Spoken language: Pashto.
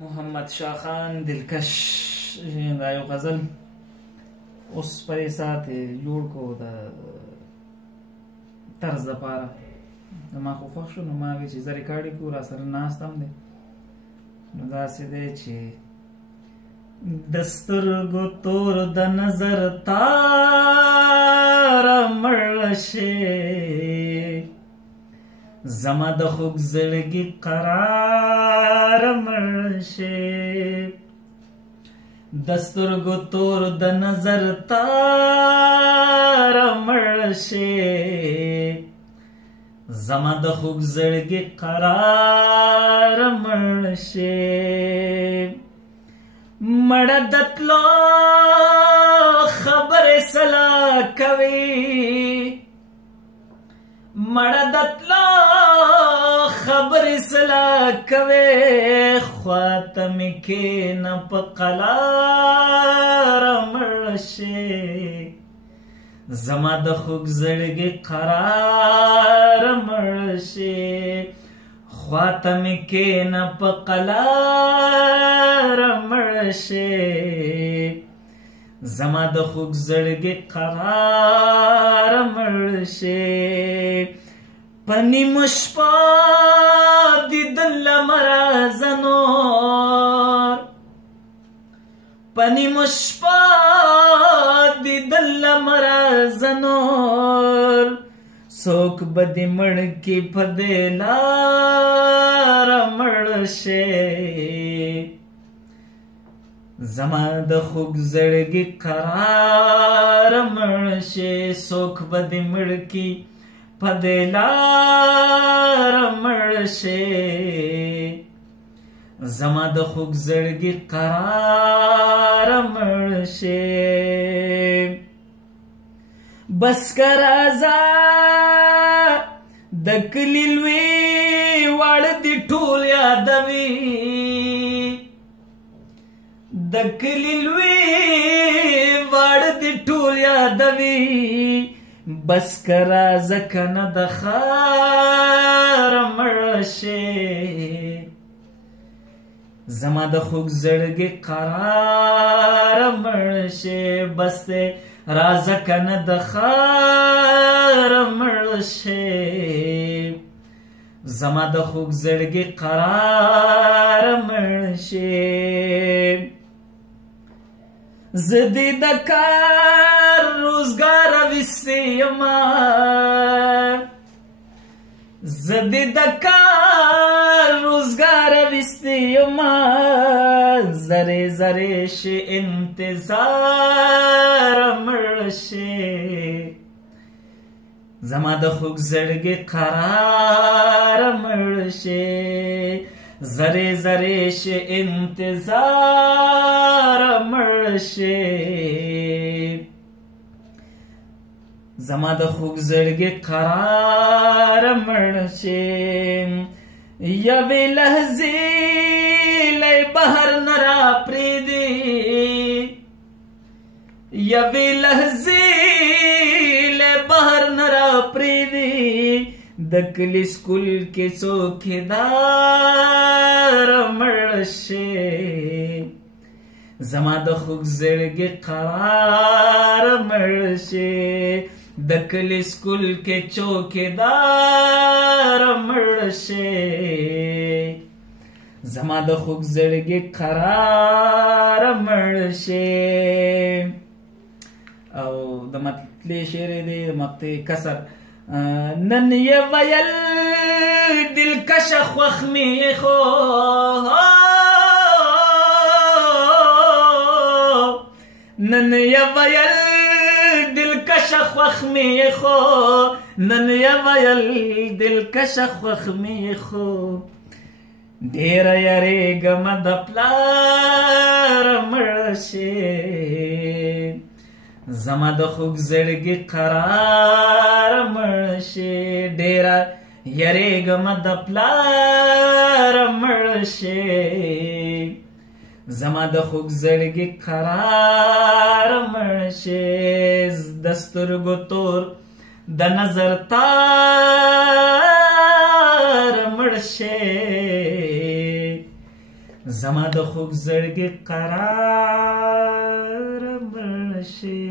محمد شاه خان دلکش دا یو غزل اوس پرې ساعت یې جوړ کړو د طرز دپاره زما خو خوښ شو نو ما وی چې زه ریکارډ یې کړو راسره ناست هم دی نو داسې دی چې د سترګو تور د نظر تاره مړه شې زما د خوږ زړګي قرار مړه شې د سترګو تور د نظر تاره مړه شې زما د خوږ زړګي قرار مړه شې مړه د تلو خبرې سلا کوي مړه د تلو خبرې سلا کوي خواته مې کښېنه په قلاره مړه شې زما د خوږ زړګي قرار مړه شې خواته مې کښېنه په قلاره مړه شې زما د خوږ زړګي قرار مړه شې په نیمه شپه دیدن لمه راځه نور په نیمه شپه دیدن لمه راځه نور څوک به دې مړ کړي په دې لاره مړه شې زما د خوږ زړګي قرار مړه شې څوک به دې مړ کړي په دې لاره مړه شې زما د خوږ زړګي قرار مړه شې بس که راځه د کلي لوی واړه دې ټول یادوي د کلي لوی واړه دې ټول یادوي بس که راځه کنه د ښاره مړه شې زما د خوږ زړګي قرار مړه شې بس دی راځه کنه د ښاره مړه شې زما د خوږ زړګي قرار مړه شې زه دې د کار روزګار ویستې یمه زه دې د کار روزګار ویستې یمه زرې زرې شي انتظار مړه شې زما د خوږ زړګي قرار مړه شې زرې زرې شي انتظار مړه شې زما د خوږ زړګي قرار مړه شې یوې لحظې لی بهر نه راپرېږدي یوې لحظې لی بهر نه راپرېږدي د کلي سکول کې څوکیدار مړه شې زما د خوږ زړګي قرار مړه شې د کلي سکول کې چوکیدار مړه شې زما د خوږ زړګي قرار مړه شې او د مطلع شعر دی د مقطع کسر نن یې ویل دلکشه خوښ مې خو نن یې ویل دلکشه خوښ مې خو نن یې ویل دلکشه خوښ مې خو ډېره یارېږمه د پلار مړه شې زما د خوږ زړګي قرار مړه شې ډېره یارېږمه د پلار مړه شې زما د خوږ زړګي قرار مړه شې د سترګو تور د نظر تار مړه شې زما د خوږ زړګي قرار مړ شي